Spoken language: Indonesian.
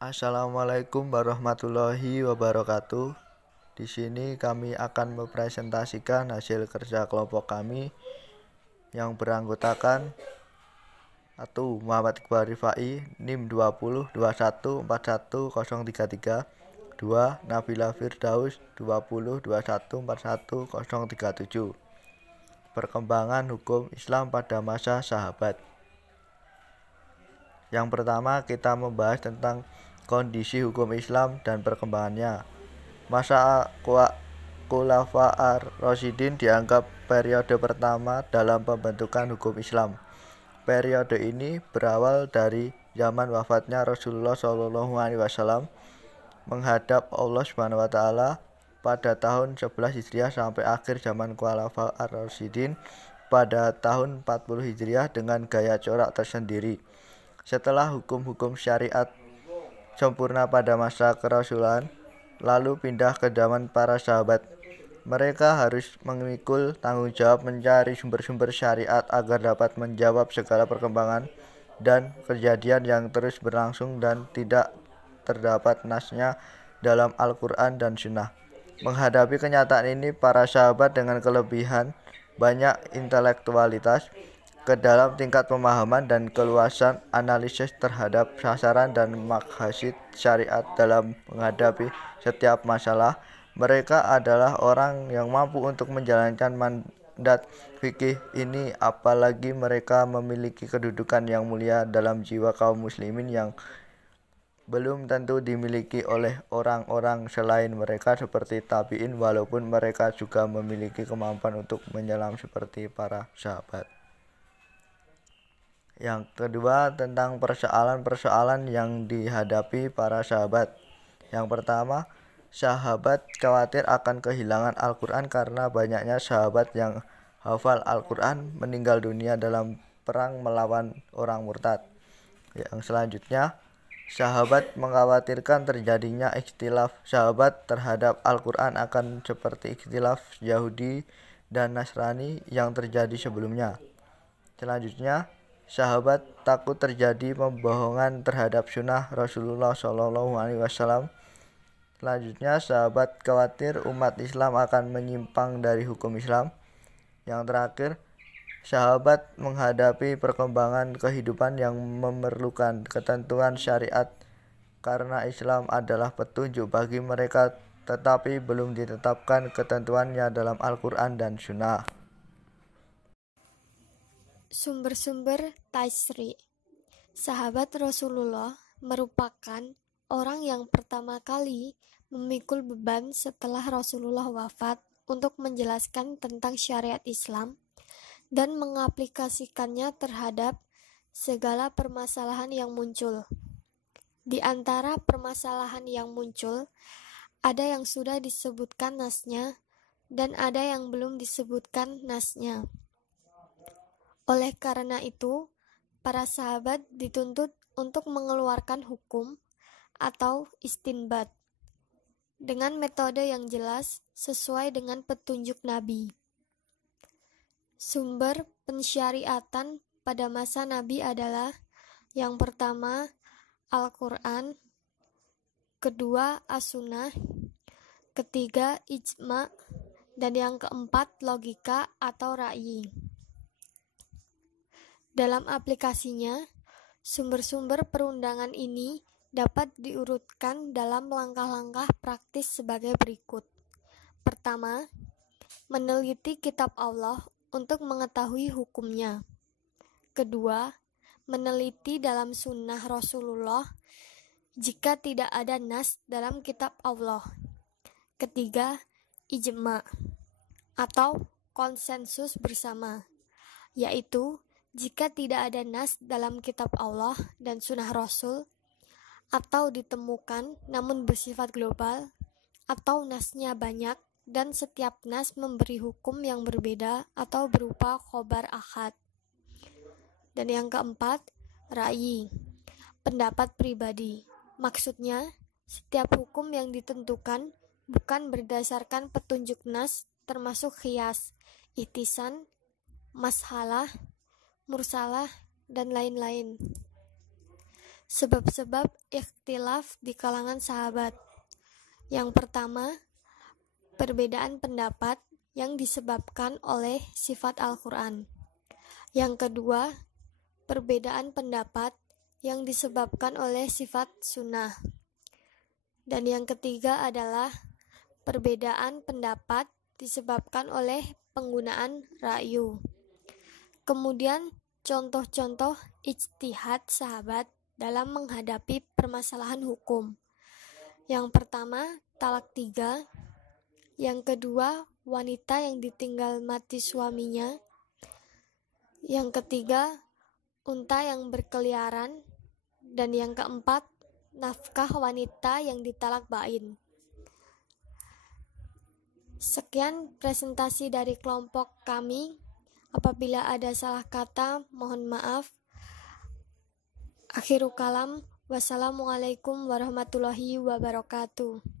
Assalamualaikum warahmatullahi wabarakatuh. Di sini kami akan mempresentasikan hasil kerja kelompok kami yang beranggotakan 1. Muhammad Iqbal Rifai, NIM 2021410133. 2. Nabila Firdaus 2021411037. Perkembangan hukum Islam pada masa sahabat. Yang pertama, kita membahas tentang kondisi hukum Islam dan perkembangannya. Masa Khulafaur Rasyidin dianggap periode pertama dalam pembentukan hukum Islam. Periode ini berawal dari zaman wafatnya Rasulullah SAW menghadap Allah SWT pada tahun 11 Hijriah sampai akhir zaman Khulafaur Rasyidin pada tahun 40 Hijriah dengan gaya corak tersendiri. Setelah hukum-hukum syariat sempurna pada masa kerasulan, lalu pindah ke zaman para sahabat. Mereka harus memikul tanggung jawab mencari sumber-sumber syariat agar dapat menjawab segala perkembangan dan kejadian yang terus berlangsung dan tidak terdapat nasnya dalam Al-Quran dan Sunnah. Menghadapi kenyataan ini, para sahabat dengan kelebihan banyak intelektualitas, kedalam tingkat pemahaman dan keluasan analisis terhadap sasaran dan maqasid syariat dalam menghadapi setiap masalah. Mereka adalah orang yang mampu untuk menjalankan mandat fikih ini, apalagi mereka memiliki kedudukan yang mulia dalam jiwa kaum muslimin yang belum tentu dimiliki oleh orang-orang selain mereka seperti tabi'in, walaupun mereka juga memiliki kemampuan untuk menyelam seperti para sahabat. Yang kedua, tentang persoalan-persoalan yang dihadapi para sahabat. Yang pertama, sahabat khawatir akan kehilangan Al-Quran karena banyaknya sahabat yang hafal Al-Quran meninggal dunia dalam perang melawan orang murtad. Yang selanjutnya, sahabat mengkhawatirkan terjadinya ikhtilaf sahabat terhadap Al-Quran akan seperti ikhtilaf Yahudi dan Nasrani yang terjadi sebelumnya. Selanjutnya, sahabat takut terjadi pembohongan terhadap sunnah Rasulullah SAW. Selanjutnya, sahabat khawatir umat Islam akan menyimpang dari hukum Islam. Yang terakhir, sahabat menghadapi perkembangan kehidupan yang memerlukan ketentuan syariat karena Islam adalah petunjuk bagi mereka, tetapi belum ditetapkan ketentuannya dalam Al-Quran dan Sunnah. Sumber-sumber Tasyri'. Sahabat Rasulullah merupakan orang yang pertama kali memikul beban setelah Rasulullah wafat untuk menjelaskan tentang syariat Islam dan mengaplikasikannya terhadap segala permasalahan yang muncul. Di antara permasalahan yang muncul, ada yang sudah disebutkan nasnya dan ada yang belum disebutkan nasnya. Oleh karena itu, para sahabat dituntut untuk mengeluarkan hukum atau istinbat dengan metode yang jelas sesuai dengan petunjuk Nabi. Sumber pensyariatan pada masa Nabi adalah yang pertama Al-Quran, kedua As-Sunnah, ketiga ijma, dan yang keempat logika atau ra'yi. Dalam aplikasinya, sumber-sumber perundangan ini dapat diurutkan dalam langkah-langkah praktis sebagai berikut. Pertama, meneliti kitab Allah untuk mengetahui hukumnya. Kedua, meneliti dalam sunnah Rasulullah jika tidak ada nas dalam kitab Allah. Ketiga, ijma atau konsensus bersama, yaitu jika tidak ada nas dalam kitab Allah dan sunnah Rasul, atau ditemukan namun bersifat global, atau nasnya banyak dan setiap nas memberi hukum yang berbeda atau berupa khobar ahad. Dan yang keempat, ra'yi, pendapat pribadi. Maksudnya, setiap hukum yang ditentukan bukan berdasarkan petunjuk nas termasuk qiyas, ihtisan, mashalah, mursalah, dan lain-lain. Sebab-sebab ikhtilaf di kalangan sahabat. Yang pertama, perbedaan pendapat yang disebabkan oleh sifat Al-Quran. Yang kedua, perbedaan pendapat yang disebabkan oleh sifat sunnah. Dan yang ketiga adalah perbedaan pendapat disebabkan oleh penggunaan ra'yu. Kemudian contoh-contoh ijtihad sahabat dalam menghadapi permasalahan hukum. Yang pertama, talak 3. Yang kedua, wanita yang ditinggal mati suaminya. Yang ketiga, unta yang berkeliaran. Dan yang keempat, nafkah wanita yang ditalak bain. Sekian presentasi dari kelompok kami. Apabila ada salah kata, mohon maaf. Akhirul kalam, wassalamualaikum warahmatullahi wabarakatuh.